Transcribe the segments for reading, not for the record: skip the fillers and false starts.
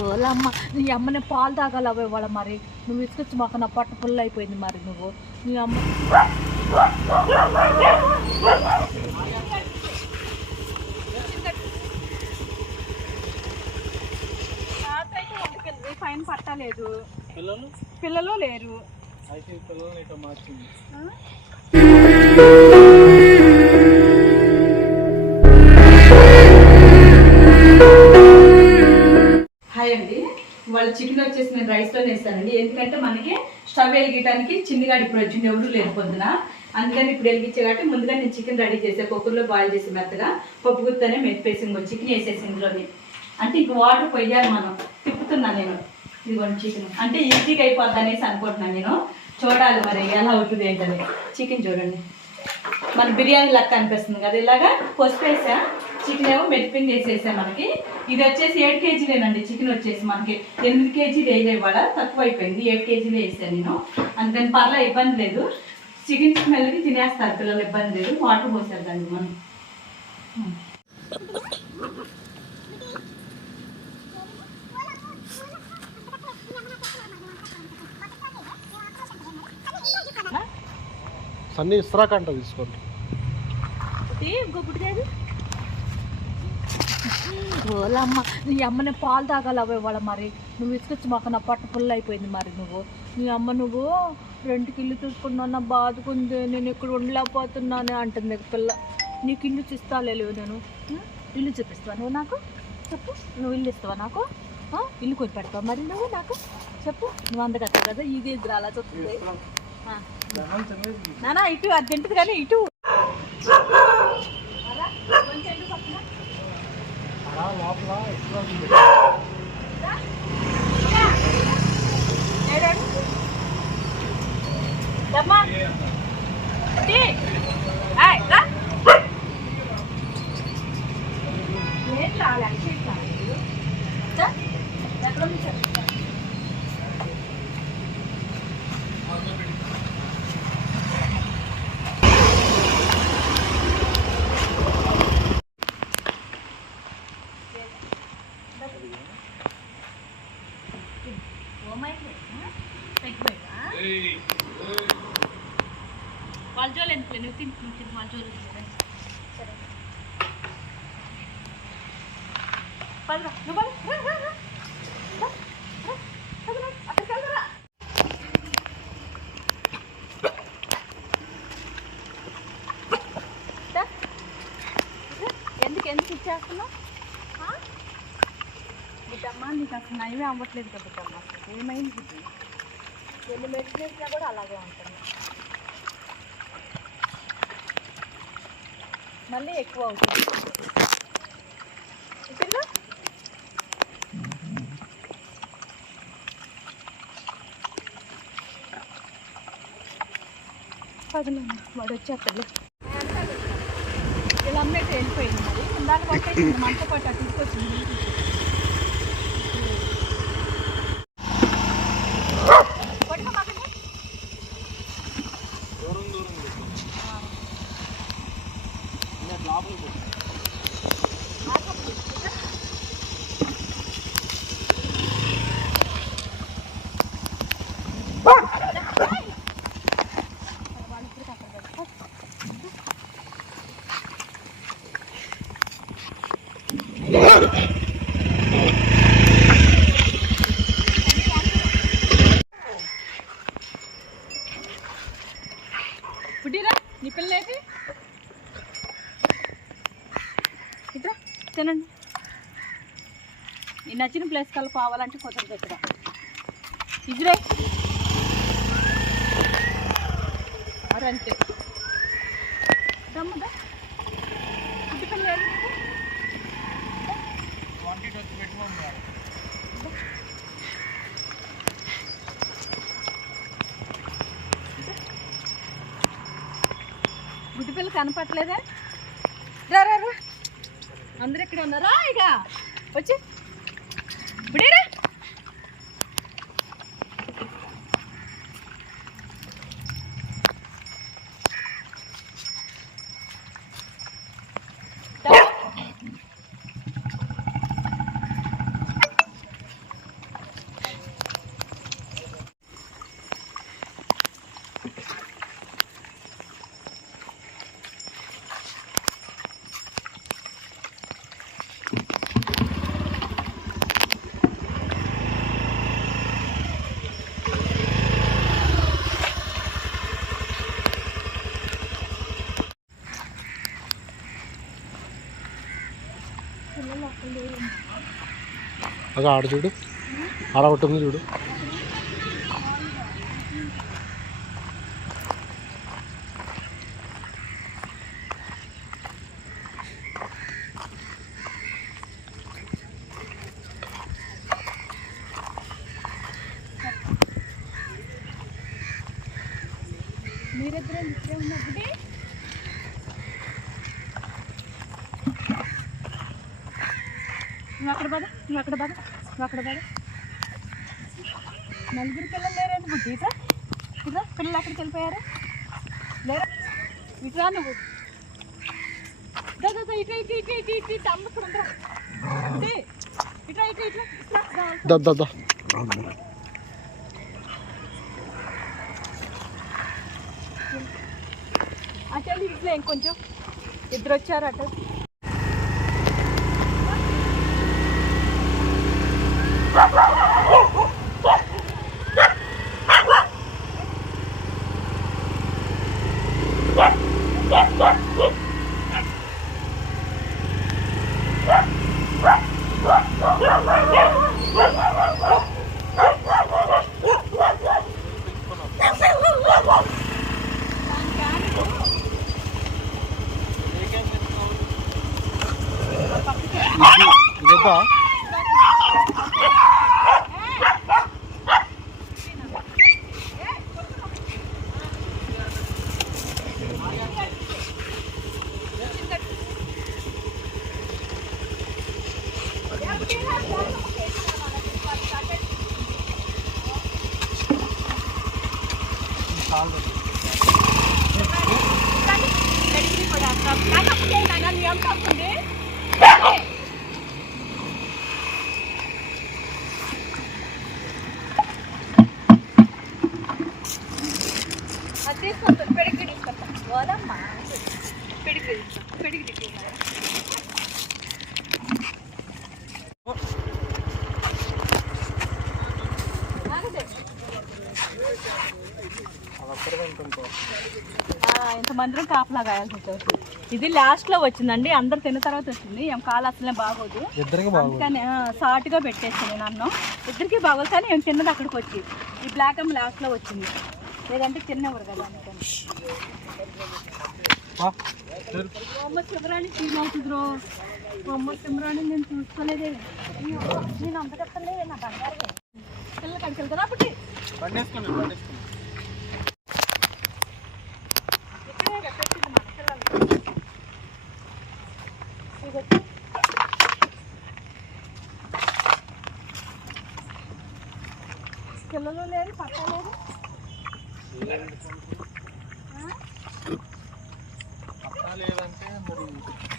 ఓలమ్మ నీ అమ్మని పాలు తాగాలి ఇవాళ మరి నువ్వు ఇసుకొచ్చి మాకు నా పట్ట పుల్ల అయిపోయింది మరి నువ్వు నీ అమ్మ ఫైన్ పట్టలేదు పిల్లలు లేరు హాయ్ అండి వాళ్ళ చికెన్ వచ్చేసి నేను రైస్లో వేస్తానండి ఎందుకంటే మనకి స్టవ్ వెలిగించడానికి చిన్నగాడు ఇప్పుడు వచ్చింది ఎవరు లేరు పొద్దున అందుకని ఇప్పుడు వెలిగించే కాబట్టి ముందుగా నేను చికెన్ రెడీ చేసే కుక్కర్లో బాయిల్ చేసి మెత్తగా పప్పు గుత్తనే మెత్తిపేసి చికెన్ వేసేసి ఇందులోని అంటే ఇంక వాటర్ పోయాలి మనం తిప్పుతున్నాను నేను ఇదిగోండి చికెన్ అంటే ఈజీగా అయిపోద్ది అనేసి అనుకుంటున్నాను నేను చూడాలి మరి ఎలా అవుతుంది ఏంటని చికెన్ చూడండి మన బిర్యానీ లెక్క అనిపిస్తుంది కదా ఇలాగా పసుపు వేసా చికెన్ ఏమో మెత్తిపిండి వేసేసా మనకి ఇది వచ్చేసి 7 కేజీలేనండి చికెన్ వచ్చేసి మనకి 8 కేజీలు వేయలే ఇవాళ తక్కువ అయిపోయింది 7 కేజీలు వేసాను నేను అందుకని పర్లా ఇబ్బంది లేదు చికెన్ స్మెల్కి తినేస్తారు పిల్లలు ఇబ్బంది లేదు వాటర్ పోసారు దాన్ని మనం సన్నీ ఇస్రాకంట తీసుకోండి ఇంకొకటి ఓలమ్మ నీ అమ్మని పాలు తాగాలి ఇవాళ మరి నువ్వు ఇసుకొచ్చి మాకు నా పట్ట పుల్ల అయిపోయింది మరి నువ్వు నీ అమ్మ నువ్వు 2 ఇల్లు చూసుకున్నా నా బాధకుంది నేను ఇక్కడ ఉండలేకపోతున్నానే అంటుంది పిల్ల నీకు ఇల్లు చూస్తాలే లేవు నేను ఇల్లు చూపిస్తావా నువ్వు నాకు చెప్పు నువ్వు ఇల్లు ఇస్తావా నాకు ఇల్లు కొని పెడతావు మరి నువ్వు నాకు చెప్పు నువ్వు అందగత్తావు కదా ఇది అలా చూస్తుంది నానా ఇటు అర్జెంటుది కానీ ఇటు వాళ్ళ జోలు ఎందుకు నువ్వు తింటుంది వాళ్ళ జోలు సరే పదరా నువ్వు అక్కడికి వెళ్దరా ఎందుకు ఇచ్చేస్తున్నావు బిడ్డమ్మా నీకు అసలు నయమే అవ్వట్లేదు కదా బిడ్డమ్మ అసలు ఏమైంది బిడ్డ ఎన్ని మెడిసిన్ వేసినా కూడా అలాగే ఉంటుంది మళ్ళీ ఎక్కువ అవుతుంది ఇక్కడ పదలమ్మ వాడు వచ్చేస్తాడు ఇలా అమ్మేటి వెళ్ళిపోయింది మరి దాన్ని పట్టేసింది మంట పట్ట తీసుకొచ్చింది పుట్టిరా నీ పిల్లలేటి ఇట్రా తినండి నీ నచ్చిన ప్లేస్ కల్లా పోవాలంటే కుదరదు ఇక్కడ ఇదిరే మరి అంతే దమ్ముదా పుట్టి పిల్లలు గుడ్డి పిల్ల కనపట్లేదా రా రా రా అందరు ఇక్కడ ఉన్నారా ఇక వచ్చి ఇప్పుడేరా అగా ఆడ చూడు, ఆడ ఒకటి ఉంది చూడు. మీరిద్దరే ఇక్కడే ఉన్నప్పుడు నువ్వు అక్కడ పద, నువ్వు అక్కడ పద, నువ్వు అక్కడ పద. నలుగురు పిల్లలు లేరండి బుద్ధి. ఇట్లా ఇట్లా పిల్లలు అక్కడికి వెళ్ళిపోయారు లేరా? ఇట్లా నువ్వు ఇట్లా ఇట్లా ఇట్లా ఇట్లా ఇట్లా ఇట్లా ఇట్లా అమ్మక్కడ ఉండరా ఇట్లా ఇట్లా ఇట్లా ఇట్లా దా అటు ఇట్లా ఇంకొంచెం ఇద్దరు వచ్చారు అటు. ఇదేదా అది తీసుకొస్తాను, పెడిగ్రీ తీసుకొస్తాను. పోదమ్మా పెడిగ్రీ పెడిగ్రీ ఇంతమందిరం కాపలా కాయాల్సి వచ్చి ఇది లాస్ట్లో వచ్చిందండి. అందరు తిన్న తర్వాత వచ్చింది. ఏం కాలు అసలే బాగోదు, అందుకని సాటుగా పెట్టేస్తాను నేను అన్నం. ఇద్దరికి బాగోదు కానీ ఏం తిన్నది అక్కడికి వచ్చి ఈ బ్లాక్ అమ్మ లాస్ట్లో వచ్చింది. లేదంటే తిన్నవారు కదా అందుకని. అమ్మ శివరాణి తీమవుతుందిరో, అమ్మ శివరాణి నేను చూసుకోలేదే. నేను అంత చెప్తలేదే నా బంగారు పిల్లలు కడికి వెళ్తారా అప్పటి పిల్లలు లేరు, పట్టలేదు.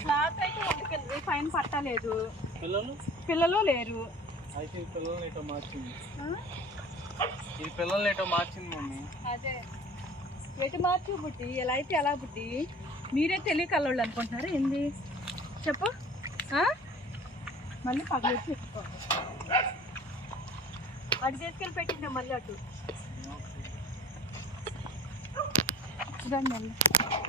క్లాత్ అయితే ఒకటి పైన పట్టలేదు. పిల్లలు లేరు. అయితే ఈ పిల్లల్ని ఎటో మార్చింది, ఈ పిల్లల్ని ఎటో మార్చింది మమ్మీ. అదే ఎటు మార్చు బుట్టి, ఎలా అయితే ఎలా బుట్టి. మీరే తెలియకల్లోళ్ళు అనుకుంటున్నారు ఏంది చెప్పు. మళ్ళీ పగలొచ్చి ఎత్తుకోండి. అటు తీసుకెళ్ళి పెట్టిందా మళ్ళీ అటు చూడండి.